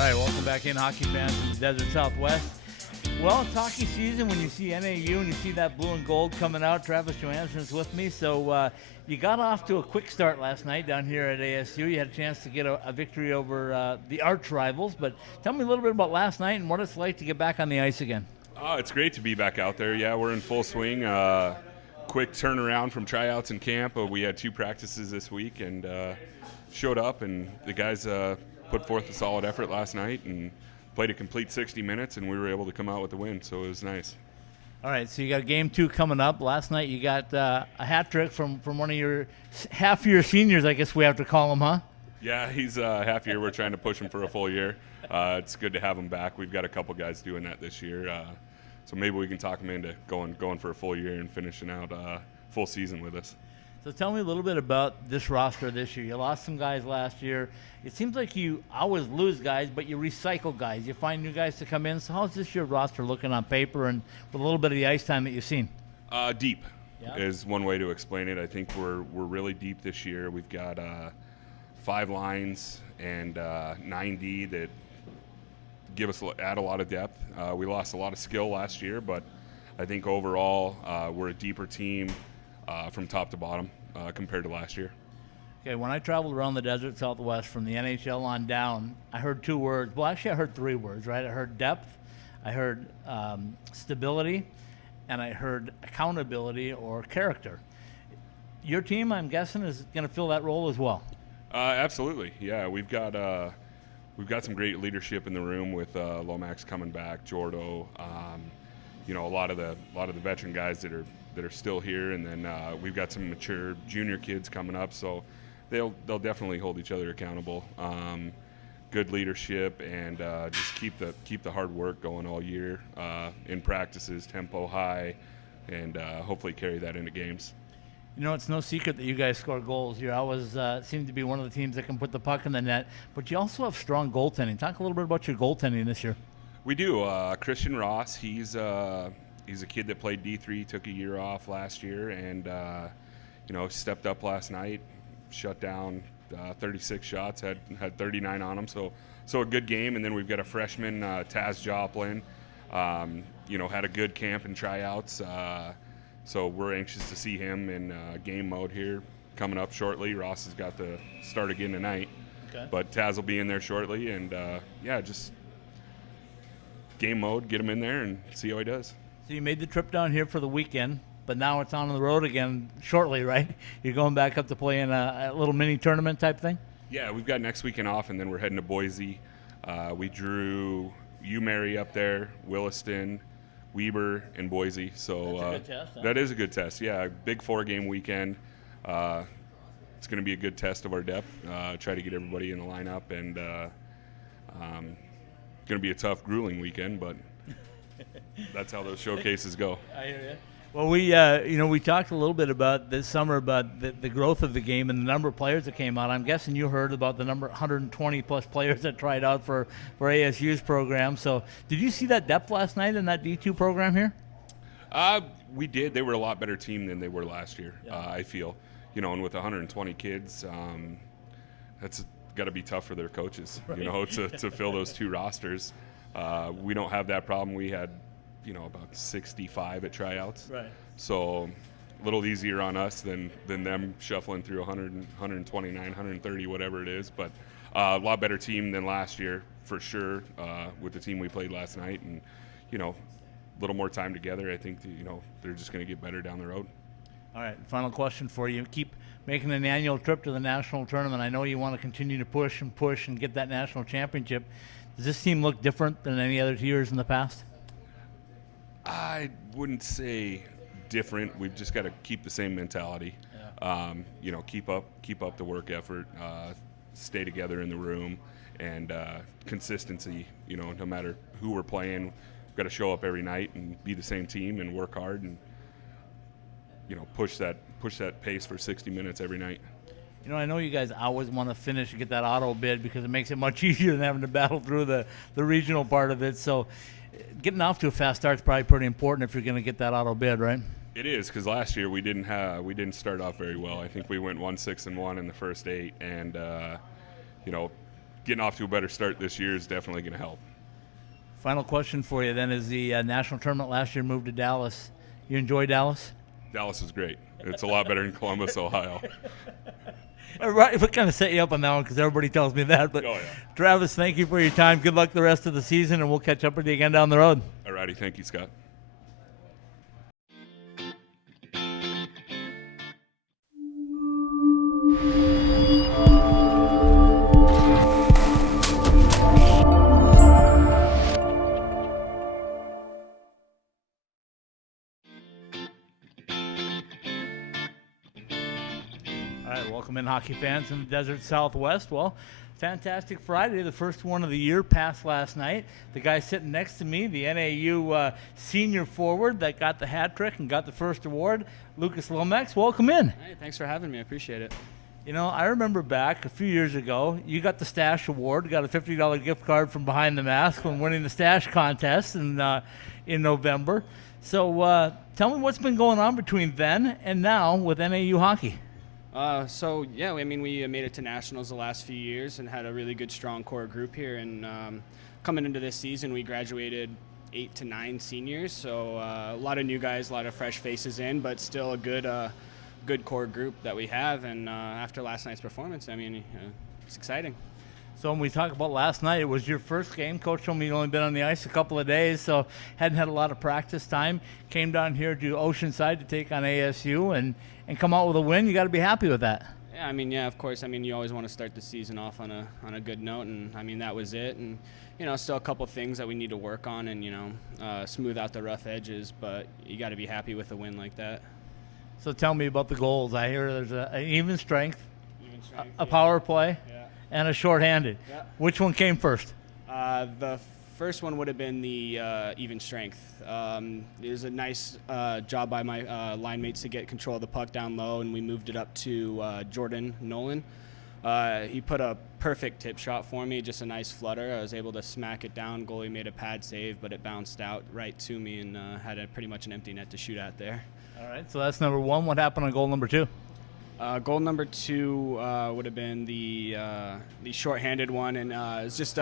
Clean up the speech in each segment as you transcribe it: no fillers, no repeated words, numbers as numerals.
right, welcome back in, hockey fans in the Desert Southwest. Well, it's hockey season when you see NAU and you see that blue and gold coming out. Travis Johanson is with me. So you got off to a quick start last night down here at ASU. You had a chance to get a victory over the arch rivals. But tell me a little bit about last night and what it's like to get back on the ice again. Oh, it's great to be back out there. Yeah, we're in full swing. Quick turnaround from tryouts and camp. We had 2 practices this week and showed up, and the guys put forth a solid effort last night and played a complete 60 minutes, and we were able to come out with the win, so it was nice. All right, so you got game 2 coming up. Last night you got a hat trick from one of your half-year seniors, I guess we have to call him, huh? Yeah, he's half year. We're trying to push him for a full year. It's good to have him back. We've got a couple guys doing that this year, so maybe we can talk him into going for a full year and finishing out full season with us. So tell me a little bit about this roster this year. You lost some guys last year. It seems like you always lose guys, but you recycle guys. You find new guys to come in. So how's this year roster looking on paper and with a little bit of the ice time that you've seen? Deep is one way to explain it. I think we're really deep this year. We've got 5 lines and 9D that add a lot of depth. We lost a lot of skill last year, but I think overall we're a deeper team from top to bottom compared to last year. Okay, when I traveled around the Desert Southwest from the NHL on down, I heard 2 words. Well, actually, I heard 3 words, right? I heard depth, I heard stability, and I heard accountability or character. Your team, I'm guessing, is going to fill that role as well. Absolutely, yeah. We've got some great leadership in the room with Lomax coming back, Jordo. A lot of the veteran guys that are still here, and then we've got some mature junior kids coming up, so they'll definitely hold each other accountable. Good leadership, and just keep the hard work going all year in practices, tempo high, and hopefully carry that into games. You know, it's no secret that you guys score goals. You always seem to be one of the teams that can put the puck in the net, but you also have strong goaltending. Talk a little bit about your goaltending this year. We do. Christian Ross, he's a kid that played D3, took a year off last year, and stepped up last night, shut down 36 shots, had 39 on him, so a good game. And then we've got a freshman, Taz Joplin, had a good camp and tryouts, so we're anxious to see him in game mode here coming up shortly. Ross has got to start again tonight, okay. But Taz will be in there shortly, and just game mode, get him in there and see how he does. So you made the trip down here for the weekend, but now it's on the road again shortly, right? You're going back up to play in a little mini tournament type thing? Yeah, we've got next weekend off, and then we're heading to Boise. We drew UMary up there, Williston, Weber, and Boise. So that's a good test, huh? That is a good test, yeah. Big 4-game weekend. It's going to be a good test of our depth. Try to get everybody in the lineup, and going to be a tough, grueling weekend, but that's how those showcases go. I hear you. Well, we talked a little bit about this summer about the growth of the game and the number of players that came out. I'm guessing you heard about the number 120 plus players that tried out for ASU's program. So did you see that depth last night in that D2 program here? We did. They were a lot better team than they were last year, yeah. I feel. And with 120 kids, that's got to be tough for their coaches, right. To fill those 2 rosters. We don't have that problem. We had about 65 at tryouts. Right. So a little easier on us than them shuffling through 100, 129, 130, whatever it is. But a lot better team than last year, for sure, with the team we played last night. And, a little more time together, I think, they're just going to get better down the road. All right, final question for you. Keep making an annual trip to the national tournament. I know you want to continue to push and get that national championship. Does this team look different than any other years in the past? I wouldn't say different. We've just got to keep the same mentality. Yeah. Keep up the work effort, stay together in the room, and consistency. No matter who we're playing, we've got to show up every night and be the same team and work hard and push that pace for 60 minutes every night. I know you guys always want to finish and get that auto bid because it makes it much easier than having to battle through the regional part of it. So getting off to a fast start is probably pretty important if you're going to get that auto bid, right? It is, because last year we didn't start off very well. I think we went 1-6-1 in the first 8, and getting off to a better start this year is definitely going to help. Final question for you then is the national tournament last year moved to Dallas. You enjoy Dallas? Dallas is great. It's a lot better than Columbus, Ohio. Right, we kind of set you up on that one because everybody tells me that. But Travis, thank you for your time. Good luck the rest of the season, and we'll catch up with you again down the road. All righty. Thank you, Scott. All right, welcome in, hockey fans in the Desert Southwest. Well, fantastic Friday, the first one of the year, passed last night. The guy sitting next to me, the NAU senior forward that got the hat trick and got the first award, Lucas Lomax. Welcome in. Hey, thanks for having me. I appreciate it. You know, I remember back a few years ago, you got the Stash Award, got a $50 gift card from Behind the Mask when winning the Stash contest in November. So tell me what's been going on between then and now with NAU hockey. We made it to nationals the last few years and had a really good, strong core group here. And coming into this season, we graduated 8 to 9 seniors. So a lot of new guys, a lot of fresh faces in, but still a good core group that we have. And after last night's performance, it's exciting. So when we talk about last night, it was your first game. Coach told me you'd only been on the ice a couple of days, so hadn't had a lot of practice time. Came down here to Oceanside to take on ASU and come out with a win. You got to be happy with that. Yeah, of course. You always want to start the season off on a good note, and that was it. And still a couple things that we need to work on and smooth out the rough edges, but you got to be happy with a win like that. So tell me about the goals. I hear there's an even strength, a power play, and a shorthanded. Yeah. Which one came first? The first one would have been the even strength. It was a nice job by my line mates to get control of the puck down low, and we moved it up to Jordan Nolan. He put a perfect tip shot for me, just a nice flutter. I was able to smack it down. Goalie made a pad save, but it bounced out right to me and had pretty much an empty net to shoot at there. All right, so that's number one. What happened on goal number two? Goal number two would have been the shorthanded one, and it's just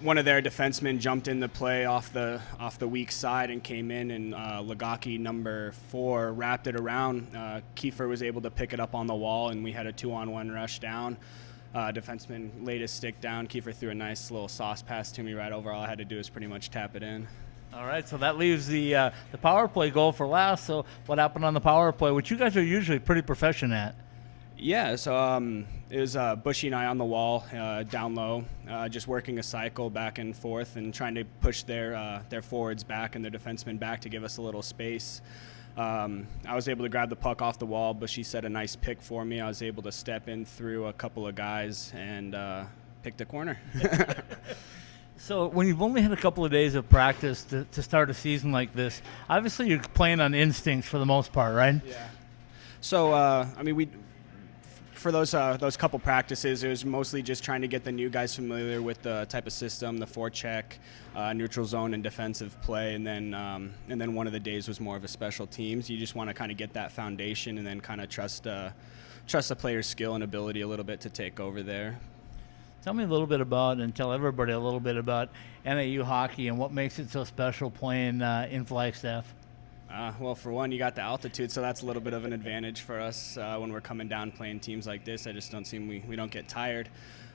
one of their defensemen jumped in the play off the weak side and came in, and Lagaki number 4 wrapped it around. Kiefer was able to pick it up on the wall, and we had a 2-on-1 rush down. Defenseman laid his stick down. Kiefer threw a nice little sauce pass to me right over. All I had to do was pretty much tap it in. All right, so that leaves the power play goal for last. So what happened on the power play, which you guys are usually pretty proficient at? Yeah, so it was Bushy and I on the wall down low, just working a cycle back and forth and trying to push their forwards back and their defensemen back to give us a little space. I was able to grab the puck off the wall. Bushy set a nice pick for me. I was able to step in through a couple of guys and pick the corner. So when you've only had a couple of days of practice to start a season like this, obviously you're playing on instincts for the most part, right? Yeah. So, for those couple practices, it was mostly just trying to get the new guys familiar with the type of system, the forecheck, neutral zone, and defensive play, and then one of the days was more of a special teams. You just want to kind of get that foundation and then kind of trust the player's skill and ability a little bit to take over there. Tell me a little bit about, and tell everybody a little bit about NAU hockey and what makes it so special playing in Flagstaff. Well, for one, you got the altitude, so that's a little bit of an advantage for us when we're coming down playing teams like this. I just don't seem we don't get tired.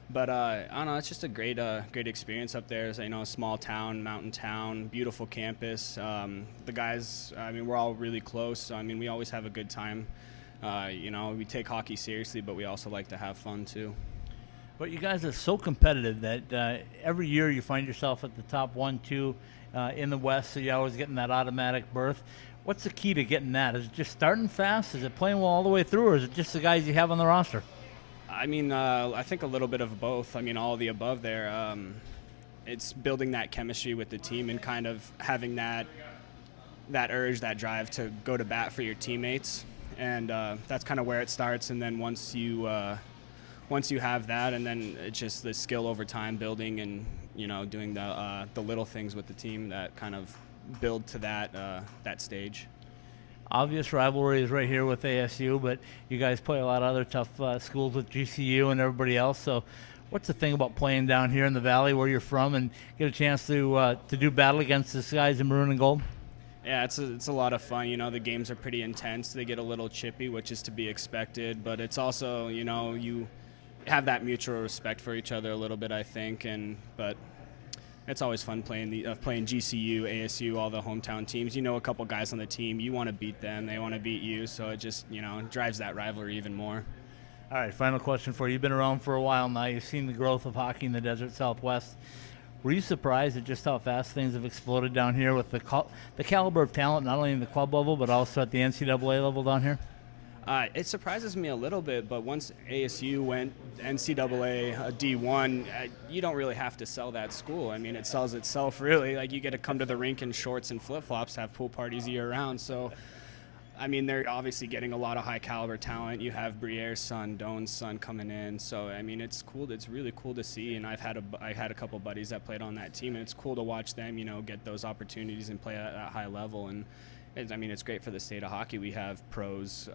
But I don't know, it's just a great experience up there. It's, a small town, mountain town, beautiful campus. The guys, we're all really close. So, we always have a good time. We take hockey seriously, but we also like to have fun too. But you guys are so competitive that every year you find yourself at the top 1, 2 in the West, so you're always getting that automatic berth. What's the key to getting that? Is it just starting fast? Is it playing well all the way through, or is it just the guys you have on the roster? I think a little bit of both. All of the above there. It's building that chemistry with the team and kind of having that urge, that drive to go to bat for your teammates. And that's kind of where it starts. And then once you have that, and then it's just the skill over time building and doing the little things with the team that kind of build to that stage. Obvious rivalry is right here with ASU, but you guys play a lot of other tough schools with GCU and everybody else. So What's the thing about playing down here in the valley where you're from and get a chance to do battle against the guys in maroon and gold? Yeah, it's a lot of fun. You know, the games are pretty intense. They get a little chippy, which is to be expected. But it's also, you know, you have that mutual respect for each other a little bit, I think. But it's always fun playing GCU, ASU, all the hometown teams. You know, a couple guys on the team. You want to beat them. They want to beat you. So it just, you know, drives that rivalry even more. All right, final question for you. You've been around for a while now. You've seen the growth of hockey in the Desert Southwest. Were you surprised at just how fast things have exploded down here with the caliber of talent, not only in the club level, but also at the NCAA level down here? It surprises me a little bit, but once ASU went NCAA D1, you don't really have to sell that school. I mean, it sells itself, really. Like, you get to come to the rink in shorts and flip-flops, have pool parties year-round. So, I mean, they're obviously getting a lot of high-caliber talent. You have Briere's son, Doan's son coming in. So, I mean, it's cool. It's really cool to see. And I had a couple buddies that played on that team, and it's cool to watch them, you know, get those opportunities and play at that high level. And I mean, it's great for the state of hockey. We have pros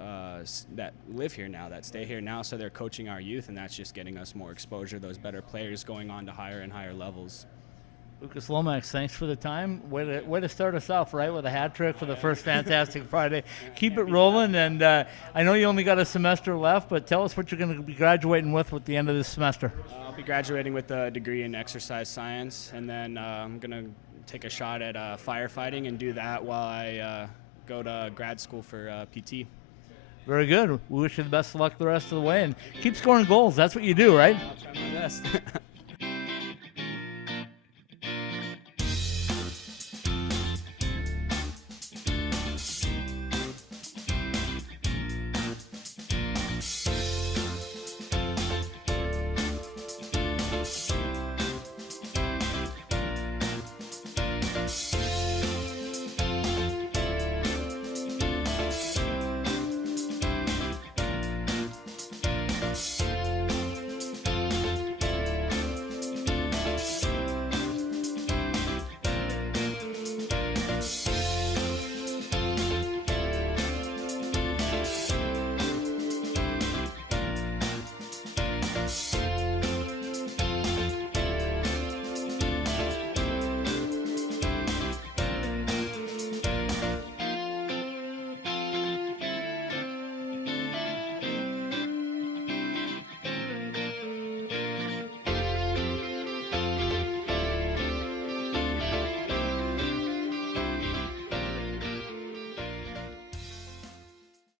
that live here now, that stay here now, so they're coaching our youth, and that's just getting us more exposure, those better players going on to higher and higher levels. Lucas Lomax, thanks for the time. Way to start us off, right, with a hat trick for the first fantastic Friday. Keep it rolling, and I know you only got a semester left, but tell us what you're going to be graduating with at the end of this semester. I'll be graduating with a degree in exercise science, and then I'm going to take a shot at firefighting and do that while I go to grad school for PT. Very good. We wish you the best of luck the rest of the way, and keep scoring goals. That's what you do, right? I'll try my best.